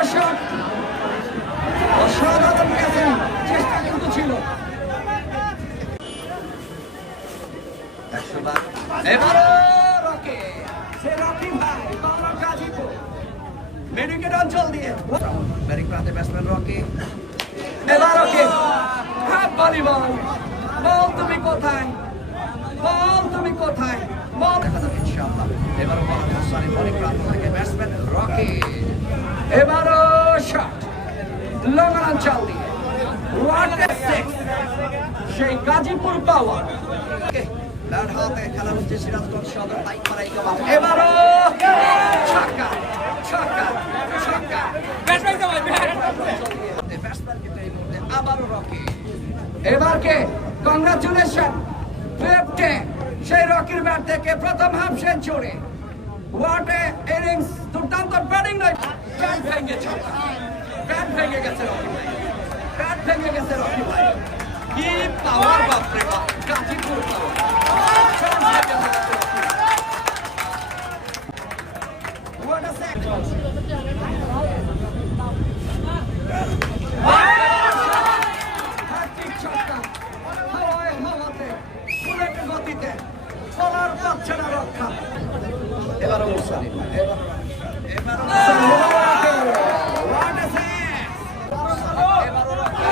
এবারও শট, অসাধারণ ক্যাচিং চেষ্টা কিন্তু ছিল। এবারও রকি, সে রকি ভাই বাংলা গাজীপুর মেডিকেল অঞ্চল দিয়ে ব্যাটিং প্রান্তে ব্যাটসম্যান রকি। এবার রকি হাফ ভলি বল, বল তুমি কোথায়, বল তুমি কোথায়, বল দেখা যাবে ইনশাআল্লাহ। এবারও বল হাসানি বোলিং প্রান্ত থেকে ব্যাটসম্যান রকি। এবারও শট লং অঞ্চল দিয়ে, হোয়াট এ সিক্স, সেই গাজীপুর পাওয়ার। ব্যাট হাতে খেলা হচ্ছে সিরাজগঞ্জ সদর লাইফারাই কাবাব। এবারও ছক্কা ছক্কা ছক্কা, ব্যাটসম্যান কিন্তু এই মুহূর্তে আবারও রকি। এবার কে, কংগ্রাচুলেশন ফিফটে, সেই রকির ব্যাট থেকে প্রথম half century. What a innings, দুর্দান্ত ব্যাটিং নয়, ব্যাট ভেঙে ছক্কা, ব্যাট ভেঙে গেছে রকি ভাই, ব্যাট ভেঙে গেছে রকি ভাই। কি পাওয়ার, বাপরে বাপ, গাজীপুর পাওয়ার। What a sack! হ্যাট্রিক ছক্কা, হাওয়ায় হাওয়াতে, বুলেটের গতিতে, বলার পাচ্ছে না রক্ষা। এবারও মুসালিম, এবারও What a sack! এবারও রক্ষা,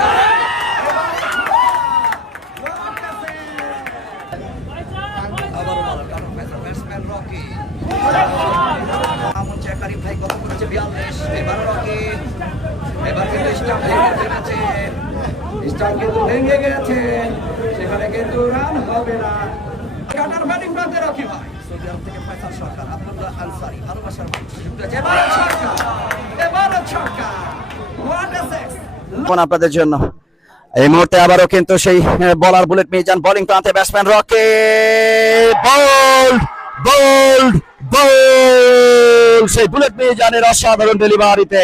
ব্যাটসম্যান রকি। কারিম ভাই কত করেছে 42, এবার রকি। এবার কিন্তু স্টাম্প ভেঙে গেছে, স্টাম্প কিন্তু ভেঙে গেছে, সেখানে কিন্তু রান হবে না। কাটার ব্যাটিং প্রান্তে রকি ভাই, সৌদি আরব থেকে ফয়সাল সরকার, আব্দুল্লাহ আনসারি, ভালোবাসার মানুষ যুক্ত আছে। এবারও ছক্কা, এবারও ছক্কা, হোয়াট এ সিক্স আপনাদের জন্য। এই মুহূর্তে আবারও কিন্তু সেই বলার বুলেট মিজান, বোলিং প্রান্তে batsman Rocky, bowled bowled bowled, সেই বুলেট মিজানের অসাধারণ ডেলিভারিতে